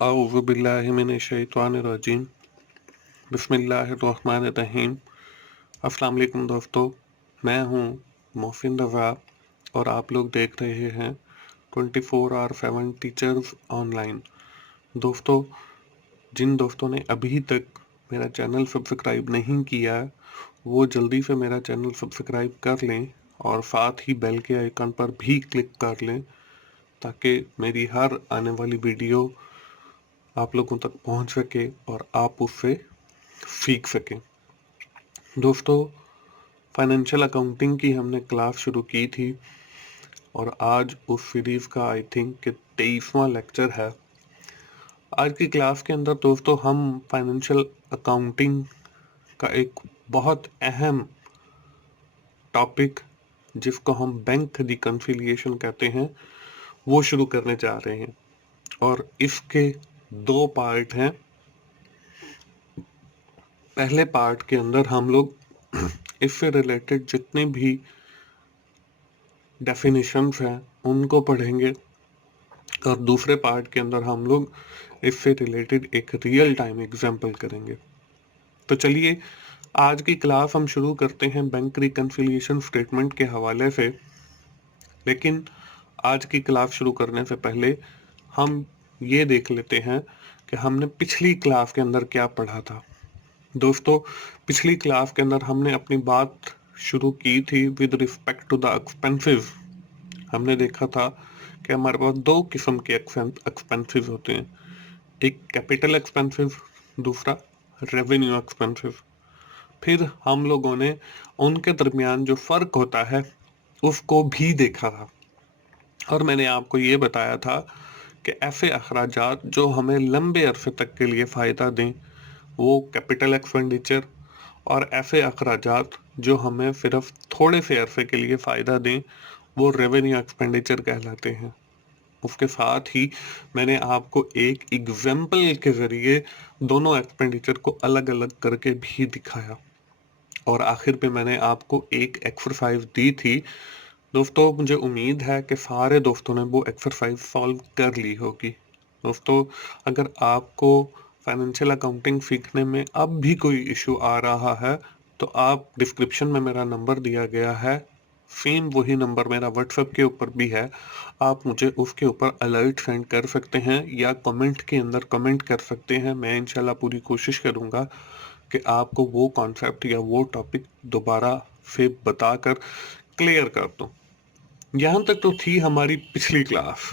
अऊज़ु बिल्लाहि मिनश्शैतानिर्रजीम बिस्मिल्लाहिर्रहमानिर्रहीम। अस्सलाम वालेकुम दोस्तों, मैं हूँ मोहसिन रज़ा और आप लोग देख रहे हैं 24/7 टीचर्स ऑनलाइन। दोस्तों, जिन दोस्तों ने अभी तक मेरा चैनल सब्सक्राइब नहीं किया वो जल्दी से मेरा चैनल सब्सक्राइब कर लें और साथ ही बेल के आइकन पर भी क्लिक कर लें ताकि मेरी हर आने वाली वीडियो आप लोगों तक पहुंच सके और आप उससे सीख सकें। दोस्तों, फाइनेंशियल अकाउंटिंग की हमने क्लास शुरू की थी और आज उस सीरीज का आई थिंक कि 23वां लेक्चर है। आज की क्लास के अंदर दोस्तों हम फाइनेंशियल अकाउंटिंग का एक बहुत अहम टॉपिक जिसको हम बैंक रिकन्सिलिएशन कहते हैं वो शुरू करने जा रहे हैं और इसके 2 पार्ट हैं। पहले पार्ट के अंदर हम लोग इससे रिलेटेड जितने भी डेफिनेशंस हैं उनको पढ़ेंगे और दूसरे पार्ट के अंदर हम लोग इससे रिलेटेड एक रियल टाइम एग्जांपल करेंगे। तो चलिए आज की क्लास हम शुरू करते हैं बैंक रिकन्सिलिएशन स्टेटमेंट के हवाले से। लेकिन आज की क्लास शुरू करने से पहले हम ये देख लेते हैं कि हमने पिछली क्लास के अंदर क्या पढ़ा था। दोस्तों, पिछली क्लास के अंदर हमने अपनी बात शुरू की थी with respect to the expenses. हमने देखा था कि हमारे पास 2 किस्म के एक्सपेंसेस होते हैं, एक कैपिटल एक्सपेंसेस, दूसरा रेवेन्यू एक्सपेंसेस। फिर हम लोगों ने उनके दरमियान जो फर्क होता है उसको भी देखा था और मैंने आपको ये बताया था कि ऐसे अखराजात जो हमें लंबे अरसे तक के लिए फ़ायदा दें वो कैपिटल एक्सपेंडिचर, और ऐसे अखराजात जो हमें सिर्फ थोड़े से अरसे के लिए फ़ायदा दें वो रेवेन्यू एक्सपेंडिचर कहलाते हैं। उसके साथ ही मैंने आपको एक एग्जाम्पल के ज़रिए दोनों एक्सपेंडिचर को अलग अलग करके भी दिखाया और आखिर पे मैंने आपको एक एक्सरसाइज दी थी। दोस्तों, मुझे उम्मीद है कि सारे दोस्तों ने वो एक्सरसाइज सॉल्व कर ली होगी। दोस्तों, अगर आपको फाइनेंशियल अकाउंटिंग सीखने में अब भी कोई इशू आ रहा है तो आप डिस्क्रिप्शन में मेरा नंबर दिया गया है, सेम वही नंबर मेरा व्हाट्सएप के ऊपर भी है, आप मुझे उसके ऊपर अलर्ट सेंड कर सकते हैं या कमेंट के अंदर कमेंट कर सकते हैं। मैं इंशाल्लाह पूरी कोशिश करूंगा कि आपको वो कॉन्सेप्ट या वो टॉपिक दोबारा से बताकर क्लियर कर दूं। यहाँ तक तो थी हमारी पिछली क्लास।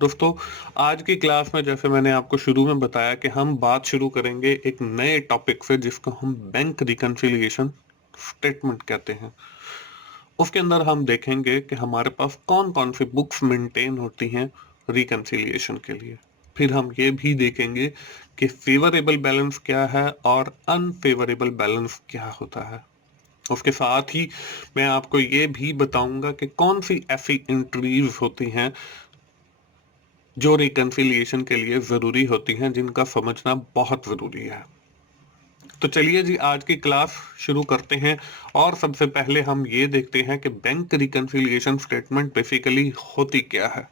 दोस्तों, आज की क्लास में जैसे मैंने आपको शुरू में बताया कि हम बात शुरू करेंगे एक नए टॉपिक से जिसको हम बैंक रिकन्सिलिएशन स्टेटमेंट कहते हैं। उसके अंदर हम देखेंगे कि हमारे पास कौन कौन सी बुक्स मेंटेन होती हैं रिकन्सिलिएशन के लिए। फिर हम ये भी देखेंगे कि फेवरेबल बैलेंस क्या है और अनफेवरेबल बैलेंस क्या होता है। उसके साथ ही मैं आपको ये भी बताऊंगा कि कौन सी ऐसी एंट्रीज होती हैं जो रिकन्सिलिएशन के लिए ज़रूरी होती हैं, जिनका समझना बहुत ज़रूरी है। तो चलिए जी, आज की क्लास शुरू करते हैं और सबसे पहले हम ये देखते हैं कि बैंक रिकन्सिलिएशन स्टेटमेंट बेसिकली होती क्या है।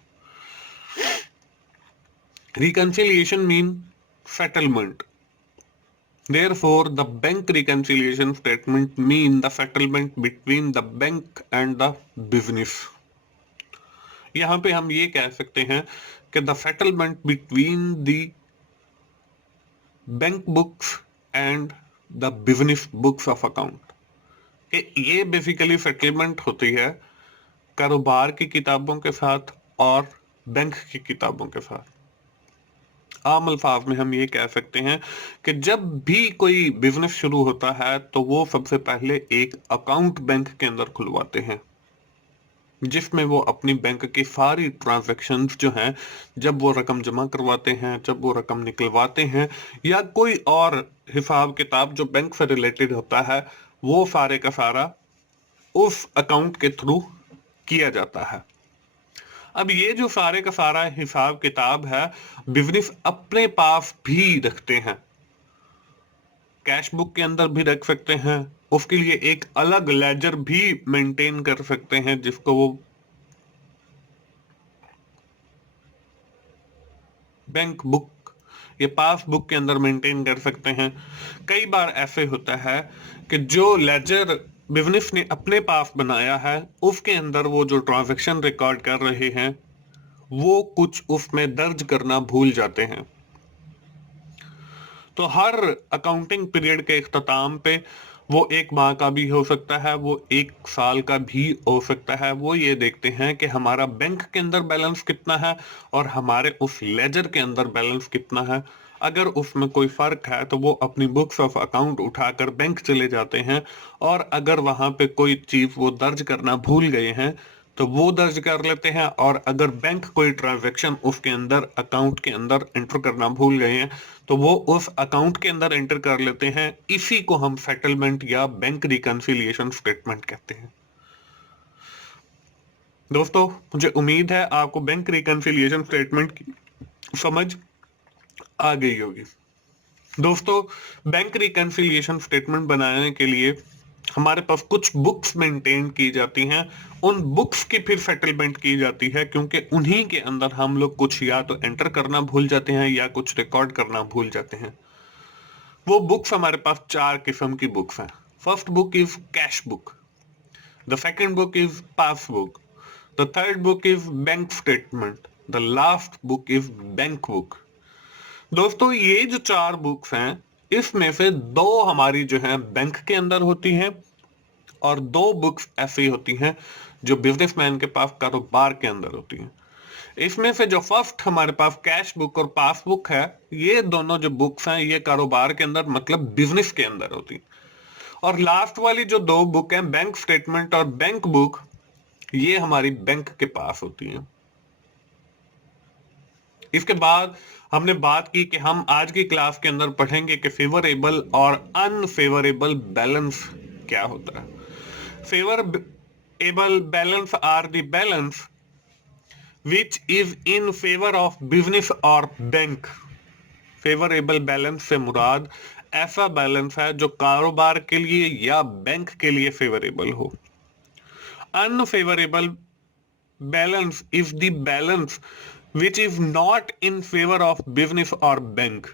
Reconciliation mean settlement. Therefore, the bank reconciliation statement mean the settlement between the bank and the business. यहाँ पे हम ये कह सकते हैं कि the settlement between the bank books and the business books of account. ये बेसिकली सेटलमेंट होती है कारोबार की किताबों के साथ और बैंक की किताबों के साथ। आम अल्फाज में हम ये कह सकते हैं कि जब भी कोई बिजनेस शुरू होता है तो वो सबसे पहले एक अकाउंट बैंक के अंदर खुलवाते हैं जिसमें वो अपनी बैंक की सारी ट्रांजैक्शंस जो हैं, जब वो रकम जमा करवाते हैं, जब वो रकम निकलवाते हैं या कोई और हिसाब किताब जो बैंक से रिलेटेड होता है, वो सारे का सारा उस अकाउंट के थ्रू किया जाता है। अब ये जो सारे का सारा हिसाब किताब है बिजनेस अपने पास भी रखते हैं, कैश बुक के अंदर भी रख सकते हैं, उसके लिए एक अलग लेजर भी मेंटेन कर सकते हैं जिसको वो बैंक बुक ये पासबुक के अंदर मेंटेन कर सकते हैं। कई बार ऐसे होता है कि जो लेजर बिजनेस ने अपने पास बनाया है उसके अंदर वो जो ट्रांजैक्शन रिकॉर्ड कर रहे हैं वो कुछ उसमें दर्ज करना भूल जाते हैं। तो हर अकाउंटिंग पीरियड के इख्तिताम पे वो 1 माह का भी हो सकता है, वो 1 साल का भी हो सकता है, वो ये देखते हैं कि हमारा बैंक के अंदर बैलेंस कितना है और हमारे उस लेजर के अंदर बैलेंस कितना है। अगर उसमें कोई फर्क है तो वो अपनी बुक्स ऑफ अकाउंट उठाकर बैंक चले जाते हैं, और अगर वहां पे कोई चीज वो दर्ज करना भूल गए हैं तो वो दर्ज कर लेते हैं, और अगर बैंक कोई ट्रांजैक्शन उसके अंदर अकाउंट के अंदर एंटर करना भूल गए हैं तो वो उस अकाउंट के अंदर एंटर कर लेते हैं। इसी को हम सेटलमेंट या बैंक रिकंसिलिएशन स्टेटमेंट कहते हैं। दोस्तों, मुझे उम्मीद है आपको बैंक रिकंसिलिएशन स्टेटमेंट की समझ आ गई होगी। दोस्तों, बैंक रिकंसिलिएशन स्टेटमेंट बनाने के लिए हमारे पास कुछ बुक्स मेंटेन की जाती हैं। उन बुक्स की फिर सेटलमेंट की जाती है, क्योंकि उन्हीं के अंदर हम लोग कुछ या तो एंटर करना भूल जाते हैं या कुछ रिकॉर्ड करना भूल जाते हैं। वो बुक्स हमारे पास 4 किस्म की बुक्स हैं। First book is cash book, the second book is passbook, the third book is bank statement, the last book is bank book. दोस्तों, ये जो 4 बुक्स हैं इसमें से 2 हमारी जो है बैंक के अंदर होती हैं और 2 बुक्स ऐसी होती हैं जो बिजनेसमैन के पास कारोबार के अंदर होती हैं। इसमें से जो फर्स्ट हमारे पास कैश बुक और पासबुक है, ये दोनों जो बुक्स हैं ये कारोबार के अंदर मतलब बिजनेस के अंदर होती हैं। और लास्ट वाली जो 2 बुक हैं बैंक स्टेटमेंट और बैंक बुक, ये हमारी बैंक के पास होती हैं। इसके बाद हमने बात की कि हम आज की क्लास के अंदर पढ़ेंगे कि फेवरेबल और अनफेवरेबल बैलेंस क्या होता है। Favourable balance are the balance which is in favor of business और बैंक। फेवरेबल बैलेंस से मुराद ऐसा बैलेंस है जो कारोबार के लिए या बैंक के लिए फेवरेबल हो। Unfavourable balance is the balance which is not in favor of business और बैंक।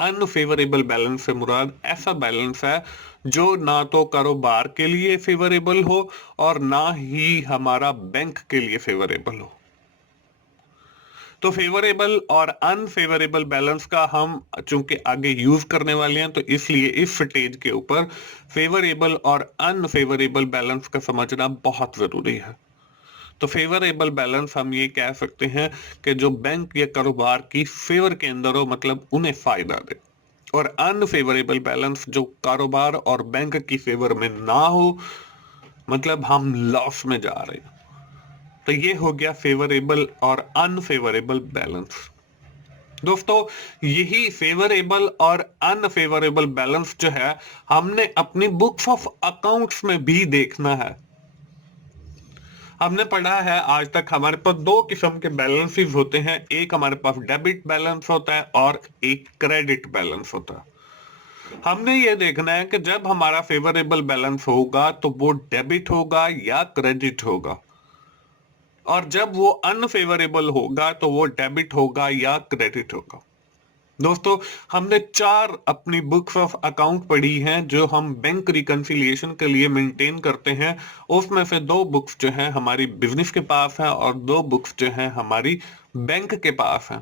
अनफेवरेबल बैलेंस से मुराद ऐसा बैलेंस है जो ना तो कारोबार के लिए फेवरेबल हो और ना ही हमारा बैंक के लिए फेवरेबल हो। तो फेवरेबल और अनफेवरेबल बैलेंस का हम चूंकि आगे यूज करने वाले हैं, तो इसलिए इस स्टेज के ऊपर फेवरेबल और अनफेवरेबल बैलेंस का समझना बहुत जरूरी है। तो फेवरेबल बैलेंस हम ये कह सकते हैं कि जो बैंक या कारोबार की फेवर के अंदर हो, मतलब उन्हें फायदा दे। और अनफेवरेबल बैलेंस जो कारोबार और बैंक की फेवर में ना हो, मतलब हम लॉस में जा रहे हैं। तो ये हो गया फेवरेबल और अनफेवरेबल बैलेंस। दोस्तों, यही फेवरेबल और अनफेवरेबल बैलेंस जो है हमने अपनी बुक्स ऑफ अकाउंट्स में भी देखना है। हमने पढ़ा है आज तक हमारे पास 2 किस्म के बैलेंसेस होते हैं। एक हमारे पास डेबिट बैलेंस होता है और एक क्रेडिट बैलेंस होता है। हमने ये देखना है कि जब हमारा फेवरेबल बैलेंस होगा तो वो डेबिट होगा या क्रेडिट होगा, और जब वो अनफेवरेबल होगा तो वो डेबिट होगा या क्रेडिट होगा। दोस्तों, हमने 4 अपनी बुक्स ऑफ अकाउंट पढ़ी हैं जो हम बैंक रिकंसिलिएशन के लिए मेंटेन करते हैं। उसमें से 2 बुक्स जो हैं हमारी बिजनेस के पास हैं और 2 बुक्स जो हैं हमारी बैंक के पास हैं।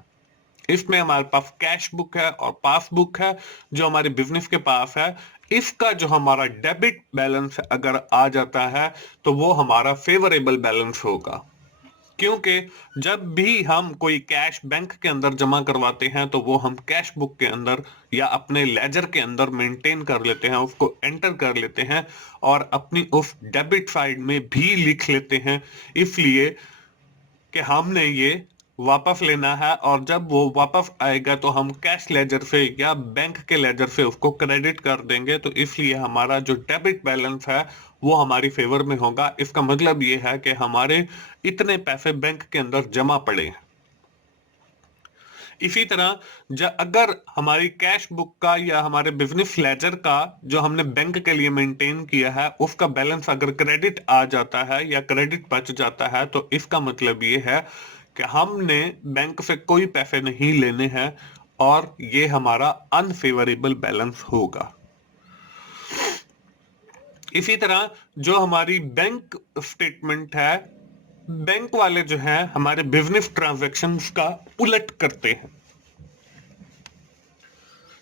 इसमें हमारे पास कैश बुक है और पासबुक है जो हमारे बिजनेस के पास है। इसका जो हमारा डेबिट बैलेंस अगर आ जाता है तो वो हमारा फेवरेबल बैलेंस होगा, क्योंकि जब भी हम कोई कैश बैंक के अंदर जमा करवाते हैं तो वो हम कैश बुक के अंदर या अपने लेजर के अंदर मेंटेन कर लेते हैं, उसको एंटर कर लेते हैं और अपनी उस डेबिट साइड में भी लिख लेते हैं, इसलिए कि हमने ये वापस लेना है। और जब वो वापस आएगा तो हम कैश लेजर से या बैंक के लेजर से उसको क्रेडिट कर देंगे। तो इसलिए हमारा जो डेबिट बैलेंस है वो हमारी फेवर में होगा। इसका मतलब ये है कि हमारे इतने पैसे बैंक के अंदर जमा पड़े हैं। इसी तरह अगर हमारी कैश बुक का या हमारे बिजनेस लेजर का जो हमने बैंक के लिए मेंटेन किया है उसका बैलेंस अगर क्रेडिट आ जाता है या क्रेडिट बच जाता है, तो इसका मतलब ये है कि हमने बैंक से कोई पैसे नहीं लेने हैं और ये हमारा अनफेवरेबल बैलेंस होगा। इसी तरह जो हमारी बैंक स्टेटमेंट है, बैंक वाले जो है हमारे बिजनेस ट्रांजैक्शंस का उलट करते हैं।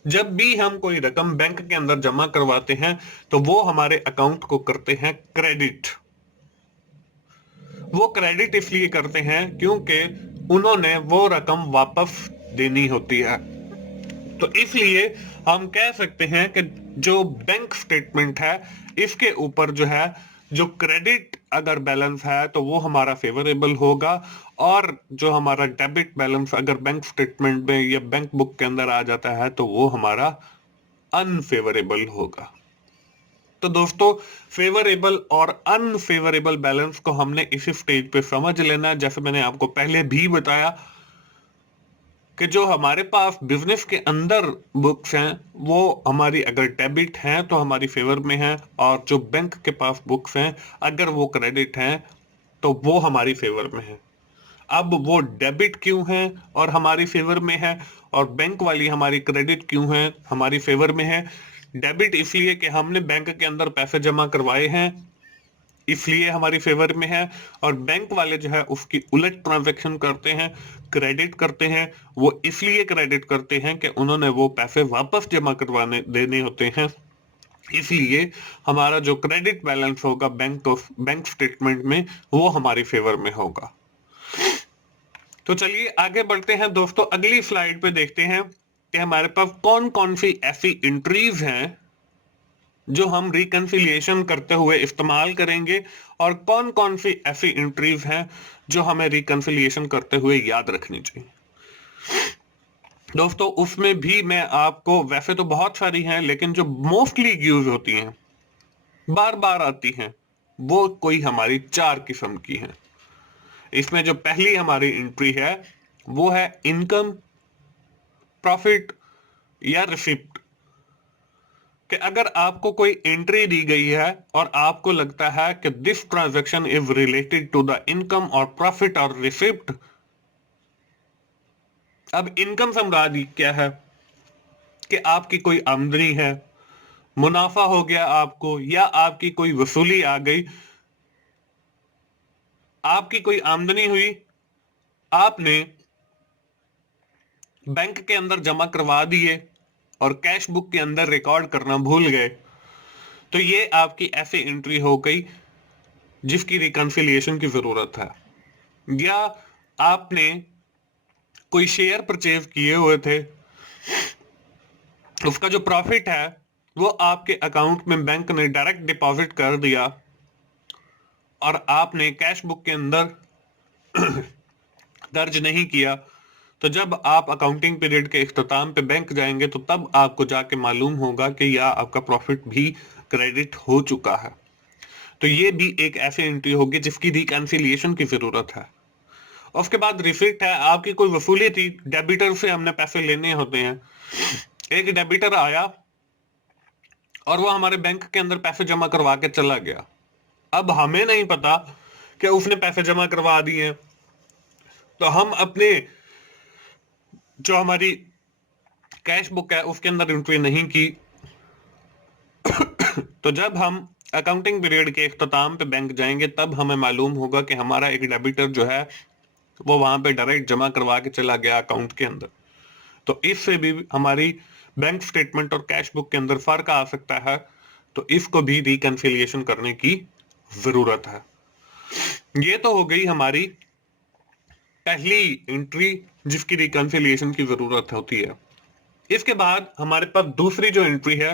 जब भी हम कोई रकम बैंक के अंदर जमा करवाते हैं तो वो हमारे अकाउंट को करते हैं क्रेडिट। वो क्रेडिट इसलिए करते हैं क्योंकि उन्होंने वो रकम वापस देनी होती है। तो इसलिए हम कह सकते हैं कि जो बैंक स्टेटमेंट है इसके ऊपर जो है जो क्रेडिट अगर बैलेंस है तो वो हमारा फेवरेबल होगा, और जो हमारा डेबिट बैलेंस अगर बैंक स्टेटमेंट में या बैंक बुक के अंदर आ जाता है तो वो हमारा अनफेवरेबल होगा। तो दोस्तों, फेवरेबल और अनफेवरेबल बैलेंस को हमने इसी स्टेज पे समझ लेना है। जैसे मैंने आपको पहले भी बताया कि जो हमारे पास बिजनेस के अंदर बुक्स हैं वो हमारी अगर डेबिट हैं तो हमारी फेवर में है, और जो बैंक के पास बुक्स हैं अगर वो क्रेडिट हैं तो वो हमारी फेवर में है। अब वो डेबिट क्यों है और हमारी फेवर में है, और बैंक वाली हमारी क्रेडिट क्यों है हमारी फेवर में है? डेबिट इसलिए कि हमने बैंक के अंदर पैसे जमा करवाए हैं इसलिए हमारी फेवर में है, और बैंक वाले जो है उसकी उलट ट्रांजैक्शन करते हैं, क्रेडिट करते हैं। वो इसलिए क्रेडिट करते हैं कि उन्होंने वो पैसे वापस जमा करवाने देने होते हैं, इसलिए हमारा जो क्रेडिट बैलेंस होगा बैंक स्टेटमेंट में वो हमारी फेवर में होगा। तो चलिए आगे बढ़ते हैं दोस्तों, अगली स्लाइड पे देखते हैं कि हमारे पास कौन कौन सी ऐसी एंट्रीज हैं जो हम रिकंसिलिएशन करते हुए इस्तेमाल करेंगे, और कौन कौन सी ऐसी एंट्रीज हैं जो हमें रिकंसिलिएशन करते हुए याद रखनी चाहिए। दोस्तों उसमें भी मैं आपको, वैसे तो बहुत सारी हैं लेकिन जो मोस्टली यूज होती हैं, बार बार आती हैं, वो कोई हमारी 4 किस्म की हैं। इसमें जो पहली हमारी एंट्री है वो है इनकम, प्रॉफिट या रिसिप्ट। कि अगर आपको कोई एंट्री दी गई है और आपको लगता है कि this transaction is related to the income और प्रॉफिट और रिसिप्ट। अब इनकम से मुराद क्या है कि आपकी कोई आमदनी है, मुनाफा हो गया आपको, या आपकी कोई वसूली आ गई, आपकी कोई आमदनी हुई, आपने बैंक के अंदर जमा करवा दिए और कैश बुक के अंदर रिकॉर्ड करना भूल गए, तो ये आपकी ऐसी एंट्री हो गई जिसकी रिकंसिलिएशन की जरूरत है। या आपने कोई शेयर परचेज किए हुए थे, उसका जो प्रॉफिट है वो आपके अकाउंट में बैंक ने डायरेक्ट डिपॉजिट कर दिया, और आपने कैश बुक के अंदर दर्ज नहीं किया। तो जब आप अकाउंटिंग पीरियड के इख्तिताम पे बैंक जाएंगे तो तब आपको जाके मालूम होगा कि यह आपका प्रॉफिट भी क्रेडिट हो चुका है। तो ये भी एक ऐसी एंट्री होगी जिसकी रिकंसिलिएशन की जरूरत है। उसके बाद रिसिप्ट है, आपकी कोई वसूली थी, डेबिटर से हमने पैसे लेने होते हैं। एक डेबिटर आया और वो हमारे बैंक के अंदर पैसे जमा करवा के चला गया। अब हमें नहीं पता कि उसने पैसे जमा करवा दिए, तो हम अपने जो हमारी कैश बुक है उसके अंदर एंट्री नहीं की। तो जब हम अकाउंटिंग पीरियड के इख्तिताम पे बैंक जाएंगे तब हमें मालूम होगा कि हमारा एक डेबिटर जो है वो वहां पे डायरेक्ट जमा करवा के चला गया अकाउंट के अंदर। तो इससे भी हमारी बैंक स्टेटमेंट और कैश बुक के अंदर फर्क आ सकता है, तो इसको भी रिकंसिलिएशन करने की जरूरत है। ये तो हो गई हमारी पहली एंट्री जिसकी रिकंसिलिएशन की जरूरत होती है। इसके बाद हमारे पास दूसरी जो एंट्री है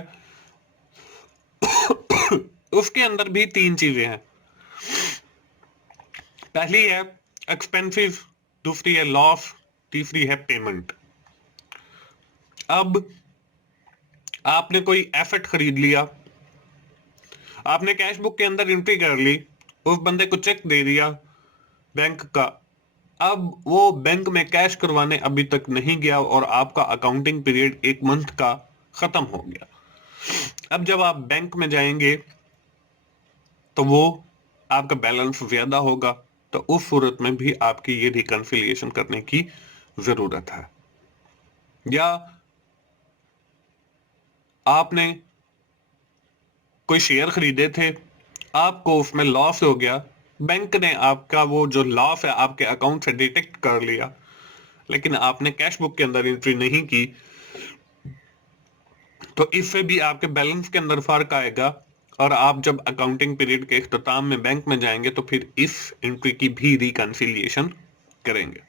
उसके अंदर भी 3 चीजें हैं। पहली है एक्सपेंसिव, दूसरी है लॉस, तीसरी है पेमेंट। अब आपने कोई एसेट खरीद लिया, आपने कैश बुक के अंदर एंट्री कर ली, उस बंदे को चेक दे दिया बैंक का, अब वो बैंक में कैश करवाने अभी तक नहीं गया और आपका अकाउंटिंग पीरियड 1 मंथ का खत्म हो गया। अब जब आप बैंक में जाएंगे तो वो आपका बैलेंस ज्यादा होगा, तो उस सूरत में भी आपकी ये रिकंसिलिएशन करने की जरूरत है। या आपने कोई शेयर खरीदे थे, आपको उसमें लॉस हो गया, बैंक ने आपका वो जो लॉस है आपके अकाउंट से डिटेक्ट कर लिया, लेकिन आपने कैश बुक के अंदर एंट्री नहीं की, तो इससे भी आपके बैलेंस के अंदर फर्क आएगा। और आप जब अकाउंटिंग पीरियड के इख्तिताम में बैंक में जाएंगे तो फिर इस एंट्री की भी रिकंसिलिएशन करेंगे।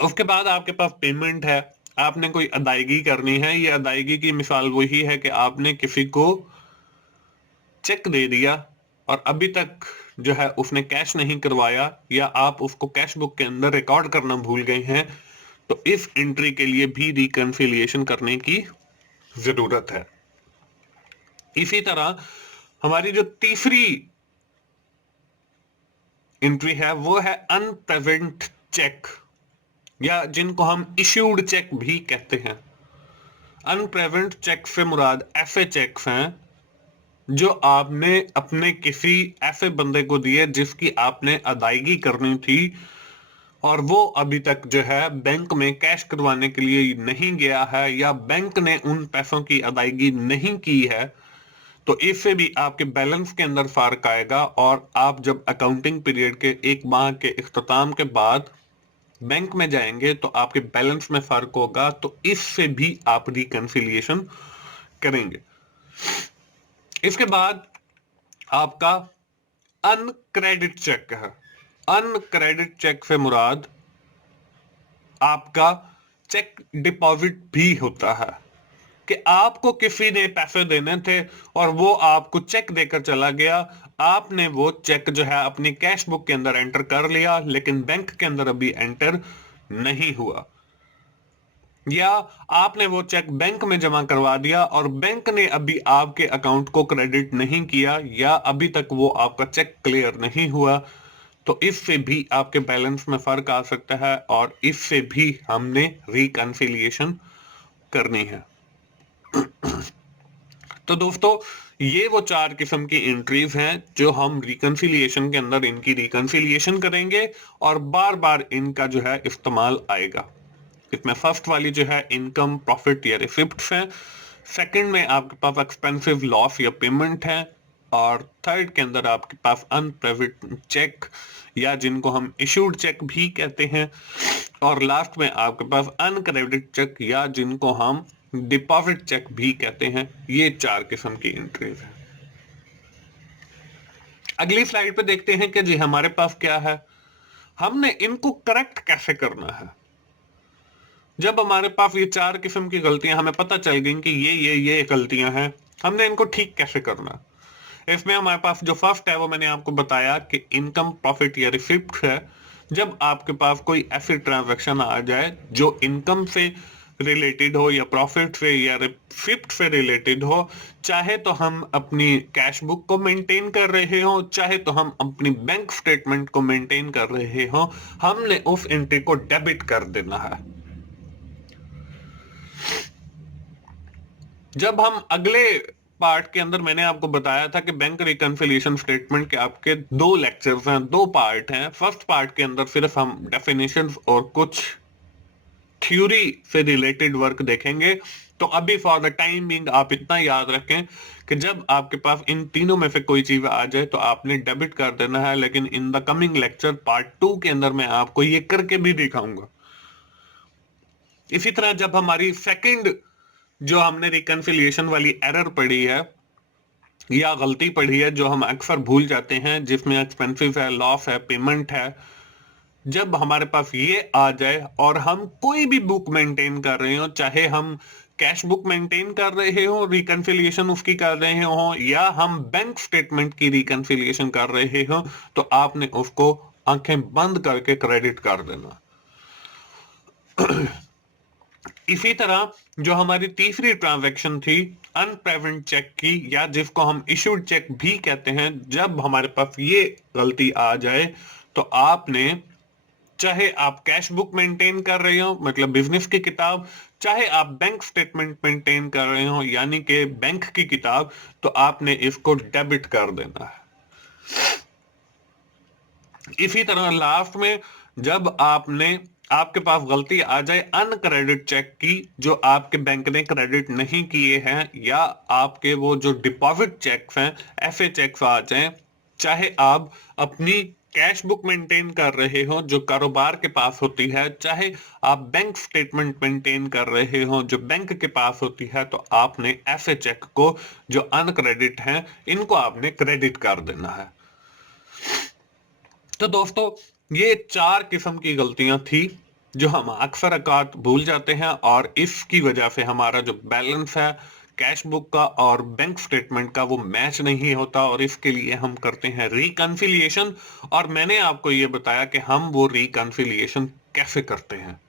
उसके बाद आपके पास पेमेंट है, आपने कोई अदायगी करनी है। ये अदायगी की मिसाल वही है कि आपने किसी को चेक दे दिया और अभी तक जो है उसने कैश नहीं करवाया, या आप उसको कैश बुक के अंदर रिकॉर्ड करना भूल गए हैं, तो इस एंट्री के लिए भी रिकंसिलिएशन करने की जरूरत है। इसी तरह हमारी जो तीसरी एंट्री है वो है अनप्रेजेंट चेक, या जिनको हम इश्यूड चेक भी कहते हैं। अनप्रेजेंट चेक से मुराद ऐसे चेक्स हैं जो आपने अपने किसी ऐसे बंदे को दिए जिसकी आपने अदायगी करनी थी, और वो अभी तक जो है बैंक में कैश करवाने के लिए नहीं गया है, या बैंक ने उन पैसों की अदायगी नहीं की है, तो इससे भी आपके बैलेंस के अंदर फर्क आएगा। और आप जब अकाउंटिंग पीरियड के एक माह के इख्तिताम के बाद बैंक में जाएंगे तो आपके बैलेंस में फर्क होगा, तो इससे भी आप रिकंसिलिएशन करेंगे। इसके बाद आपका अनक्रेडिट चेक है। अनक्रेडिट चेक से मुराद आपका चेक डिपॉजिट भी होता है, कि आपको किसी ने पैसे देने थे और वो आपको चेक देकर चला गया, आपने वो चेक जो है अपनी कैश बुक के अंदर एंटर कर लिया, लेकिन बैंक के अंदर अभी एंटर नहीं हुआ, या आपने वो चेक बैंक में जमा करवा दिया और बैंक ने अभी आपके अकाउंट को क्रेडिट नहीं किया, या अभी तक वो आपका चेक क्लियर नहीं हुआ, तो इससे भी आपके बैलेंस में फर्क आ सकता है और इससे भी हमने रिकंसिलिएशन करनी है। तो दोस्तों, ये वो चार किस्म की एंट्रीज हैं जो हम रिकंसिलिएशन के अंदर इनकी रिकंसिलिएशन करेंगे और बार बार इनका जो है इस्तेमाल आएगा। इसमें फर्स्ट वाली जो है इनकम, प्रॉफिट या रिसिप्ट्स है। सेकंड में आपके पास एक्सपेंसिव लॉस या पेमेंट है, और थर्ड के अंदर आपके पास अनप्रेजेंट चेक, या जिनको हम इशूड चेक भी कहते हैं, और लास्ट में आपके पास अनक्रेडिट चेक, या जिनको हम डिपॉजिट चेक भी कहते हैं। ये चार किस्म की एंट्रीज है। अगली स्लाइड पे देखते हैं कि जी हमारे पास क्या है, हमने इनको करेक्ट कैसे करना है। जब हमारे पास ये चार किस्म की गलतियां हमें पता चल गई कि ये गलतियां हैं, हमने इनको ठीक कैसे करना। इसमें हमारे पास जो फर्स्ट है वो मैंने आपको बताया कि इनकम, प्रॉफिट या रिसिप्ट है। जब आपके पास कोई ऐसी ट्रांजैक्शन आ जाए जो इनकम से रिलेटेड हो, या प्रॉफिट से या रिसिप्ट से रिलेटेड हो, चाहे तो हम अपनी कैश बुक को मेंटेन कर रहे हो, चाहे तो हम अपनी बैंक स्टेटमेंट को मेंटेन कर रहे हो, हमने उस एंट्री को डेबिट कर देना है। जब हम अगले पार्ट के अंदर मैंने आपको बताया था कि बैंक रिकंसिलिएशन स्टेटमेंट के आपके दो लेक्चर्स हैं, दो पार्ट हैं। फर्स्ट पार्ट के अंदर सिर्फ हम डेफिनेशंस और कुछ थ्योरी से रिलेटेड वर्क देखेंगे। तो अभी फॉर द टाइम बिंग आप इतना याद रखें कि जब आपके पास इन तीनों में से कोई चीज आ जाए तो आपने डेबिट कर देना है, लेकिन in the coming lecture part 2 के अंदर मैं आपको ये करके भी दिखाऊंगा। इसी तरह जब हमारी सेकंड जो हमने रिकंसिलिएशन वाली एरर पढ़ी है या गलती पढ़ी है, जो हम अक्सर भूल जाते हैं, जिसमें एक्सपेंसिव है, लॉस है, पेमेंट है, जब हमारे पास ये आ जाए और हम कोई भी बुक मेंटेन कर रहे हो, चाहे हम कैश बुक मेंटेन कर रहे हो, रिकंसिलिएशन उसकी कर रहे हो, या हम बैंक स्टेटमेंट की रिकंसिलिएशन कर रहे हो, तो आपने उसको आंखें बंद करके क्रेडिट कर देना। इसी तरह जो हमारी तीसरी ट्रांजैक्शन थी अनप्रेजेंट चेक की, या जिसको हम इशूड चेक भी कहते हैं, जब हमारे पास ये गलती आ जाए तो आपने, चाहे आप कैश बुक मेंटेन कर रहे हो मतलब बिजनेस की किताब, चाहे आप बैंक स्टेटमेंट मेंटेन कर रहे हो यानी कि बैंक की किताब, तो आपने इसको डेबिट कर देना है। इसी तरह लास्ट में जब आपने आपके पास गलती आ जाए अनक्रेडिट चेक की, जो आपके बैंक ने क्रेडिट नहीं किए हैं, या आपके वो जो डिपॉजिट चेक्स हैं ऐसे चेक्स आ जाएं, चाहे आप अपनी कैश बुक मेंटेन कर रहे हो जो कारोबार के पास होती है, चाहे आप बैंक स्टेटमेंट मेंटेन कर रहे हो जो बैंक के पास होती है, तो आपने ऐसे चेक को जो अनक्रेडिट हैं इनको आपने क्रेडिट कर देना है। तो दोस्तों, ये 4 किस्म की गलतियां थी जो हम अक्सर अकात भूल जाते हैं, और इसकी वजह से हमारा जो बैलेंस है कैश बुक का और बैंक स्टेटमेंट का वो मैच नहीं होता, और इसके लिए हम करते हैं रिकंसिलिएशन। और मैंने आपको ये बताया कि हम वो रिकंसिलिएशन कैसे करते हैं।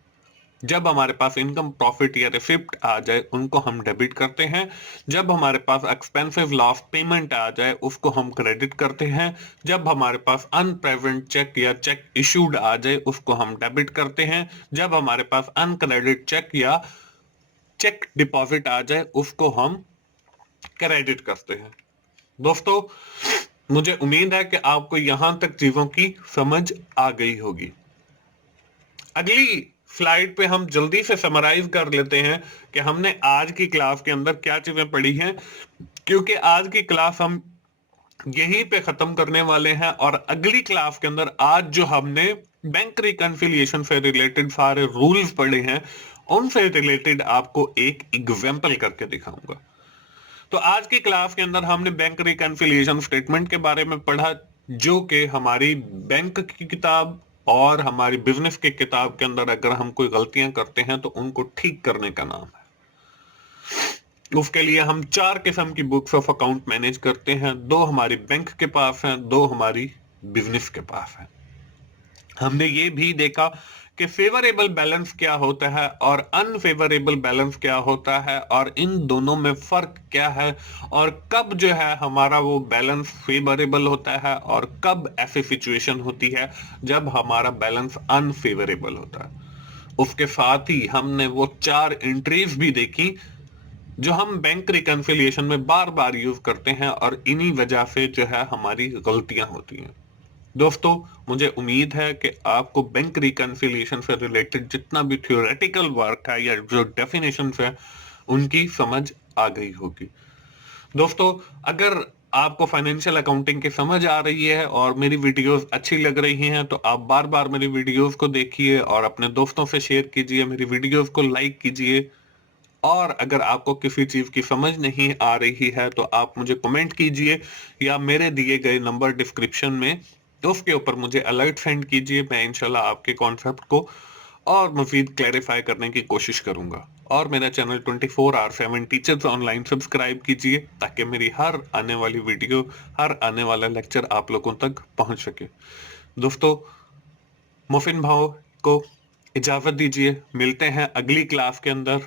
जब हमारे पास इनकम प्रॉफिट या रिसिप्ट आ जाए उनको हम डेबिट करते हैं, जब हमारे पास एक्सपेंसिव लॉस पेमेंट आ जाए उसको हम क्रेडिट करते हैं, जब हमारे पास अनप्रेजेंट चेक या चेक इशूड आ जाए उसको हम डेबिट करते हैं, जब हमारे पास अनक्रेडिट चेक या चेक डिपॉजिट आ जाए उसको हम क्रेडिट करते हैं। दोस्तों, मुझे उम्मीद है कि आपको यहां तक चीजों की समझ आ गई होगी। अगली स्लाइड पे हम जल्दी से समराइज कर लेते हैं कि हमने आज की क्लास के अंदर क्या चीजें पढ़ी हैं, क्योंकि आज की क्लास हम यहीं पे खत्म करने वाले हैं, और अगली क्लास के अंदर आज जो हमने बैंक रिकंसिलिएशन से रिलेटेड सारे रूल्स पढ़े हैं उनसे रिलेटेड आपको एक एग्जाम्पल करके दिखाऊंगा। तो आज की क्लास के अंदर हमने बैंक रिकंसिलिएशन स्टेटमेंट के बारे में पढ़ा, जो कि हमारी बैंक की किताब और हमारी बिजनेस की किताब के अंदर अगर हम कोई गलतियां करते हैं तो उनको ठीक करने का नाम है। उसके लिए हम 4 किस्म की बुक्स ऑफ अकाउंट मैनेज करते हैं, 2 हमारी बैंक के पास हैं, 2 हमारी बिजनेस के पास हैं। हमने ये भी देखा कि फेवरेबल बैलेंस क्या होता है और अनफेवरेबल बैलेंस क्या होता है, और इन दोनों में फर्क क्या है, और कब जो है हमारा वो बैलेंस फेवरेबल होता है और कब ऐसी सिचुएशन होती है जब हमारा बैलेंस अनफेवरेबल होता है। उसके साथ ही हमने वो 4 एंट्रीज भी देखी जो हम बैंक रिकंसिलिएशन में बार बार यूज करते हैं, और इन्हीं वजह से जो है हमारी गलतियां होती हैं। दोस्तों, मुझे उम्मीद है कि आपको बैंक रिकंसिलिएशन से रिलेटेड जितना भी थ्योरेटिकल वर्क है या जो डेफिनेशंस है उनकी समझ आ गई होगी। दोस्तों, अगर आपको फाइनेंशियल अकाउंटिंग की समझ आ रही है और मेरी वीडियोस अच्छी लग रही हैं तो आप बार बार मेरी वीडियोस को देखिए और अपने दोस्तों से शेयर कीजिए, मेरी वीडियोस को लाइक कीजिए। और अगर आपको किसी चीज की समझ नहीं आ रही है तो आप मुझे कमेंट कीजिए, या मेरे दिए गए नंबर डिस्क्रिप्शन में उसके ऊपर मुझे अलर्ट सेंड कीजिए। मैं इंशाल्लाह आपके कॉन्सेप्ट को और मजीद क्लैरिफाई करने की कोशिश करूंगा। और मेरा चैनल 24/7 टीचर्स ऑनलाइन सब्सक्राइब कीजिए ताकि मेरी हर आने वाली वीडियो, हर आने वाला लेक्चर आप लोगों तक पहुंच सके। दोस्तों, मोफिन भाव को इजाजत दीजिए, मिलते हैं अगली क्लास के अंदर।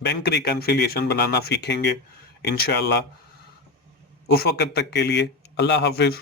बैंक रिकंसिलिएशन बनाना सीखेंगे इंशाल्लाह। उस वक्त तक के लिए अल्लाह हाफिज।